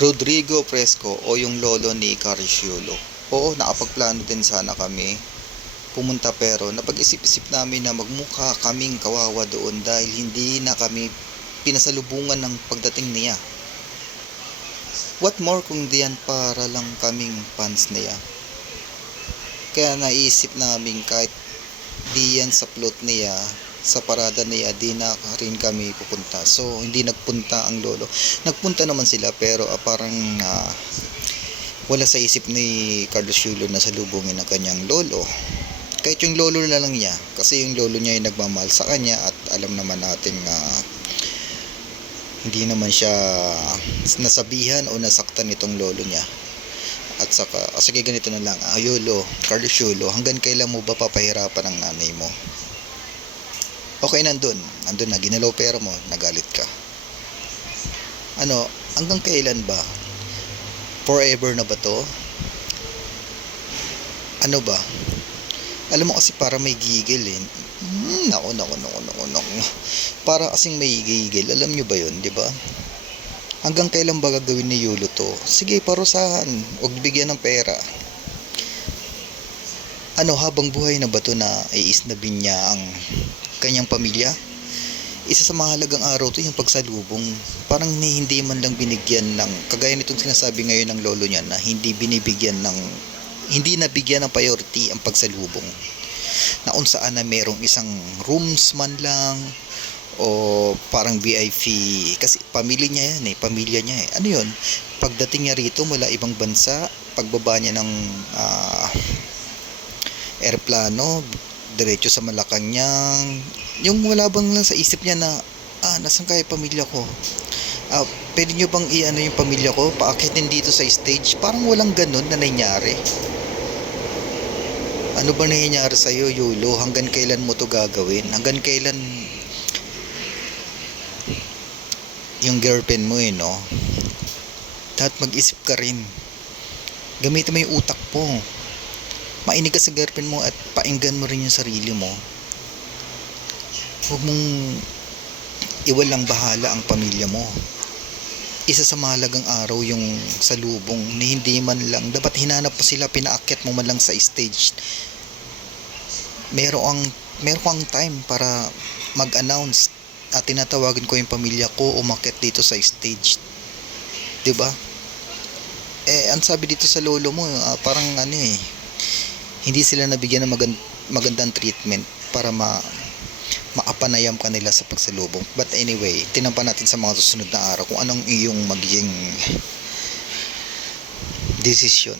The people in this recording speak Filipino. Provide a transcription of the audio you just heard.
Rodrigo Fresco o yung lolo ni Cariciolo. Oo, nakapagplano din sana kami pumunta pero napag-isip-isip namin na magmukha kaming kawawa doon dahil hindi na kami pinasalubungan ng pagdating niya. What more kung diyan para lang kaming fans niya. Kaya naisip namin kahit di yan sa plot niya, sa parada niya, di na rin kami pupunta. So, hindi nagpunta ang lolo. Nagpunta naman sila pero ah, parang ah, wala sa isip ni Carlos Yulo na salubungin ang kanyang lolo. Kahit yung lolo na lang niya, kasi yung lolo niya ay nagmamahal sa kanya at alam naman natin na hindi naman siya nasabihan o nasaktan itong lolo niya. At saka, ah, sige ganito na lang, ah, Yulo, Carlos Yulo, hanggang kailan mo ba papahirapan ang nanay mo? Okay, nandun. Nandun na, ginalaw pera mo, nagalit ka. Ano, hanggang kailan ba? Forever na ba to? Ano ba? Alam mo kasi para may gigil eh. Hmm, nako, nako, nako, nako, nako. Para kasing may gigil. Alam nyo ba yun, di ba? Hanggang kailan ba gagawin ni Yulo to? Sige, parusahan. Huwag bigyan ng pera. Ano, habang buhay na ba to na iisnabin niya ang kanyang pamilya? Isa sa mahalagang araw to yung pagsalubong. Parang hindi man lang binigyan ng, kagaya nitong sinasabi ngayon ng lolo niya na hindi binibigyan ng, hindi nabigyan ng priority ang pagsalubong. Na kung saan na merong isang rooms man lang, o parang VIP kasi pamilya niya yan eh pamilya niya eh ano yun pagdating niya rito mula ibang bansa pagbaba niya ng ah, aeroplano diretso sa Malacanang. Yung wala bang lang sa isip niya na ah nasan kaya pamilya ko? Ah, pwede nyo bang i-ano yung pamilya ko? Paakitin dito sa stage. Parang walang ganun na nangyari. Ano ba nangyayari sa iyo Yulo? Hanggang kailan mo to gagawin? Hanggang kailan yung girlfriend mo eh, no? Dapat mag-isip ka rin. Gamitin mo yung utak po. Mainig ka sa girlfriend mo at painggan mo rin yung sarili mo. Huwag mong iwalang bahala ang pamilya mo. Isa sa mahalagang araw yung salubong na hindi man lang, dapat hinanap pa sila, pinaakyat mo man lang sa stage. Meron ang, meron kang time para mag-announce at tinatawagan ko yung pamilya ko umakyat dito sa stage. 'Di ba? Eh ang sabi dito sa lolo mo, ah, parang ano eh hindi sila nabigyan ng magand- magandang treatment para ma maapanayam ka nila sa pagsalubong. But anyway, tinampan natin sa mga susunod na araw kung anong iyong magiging desisyon.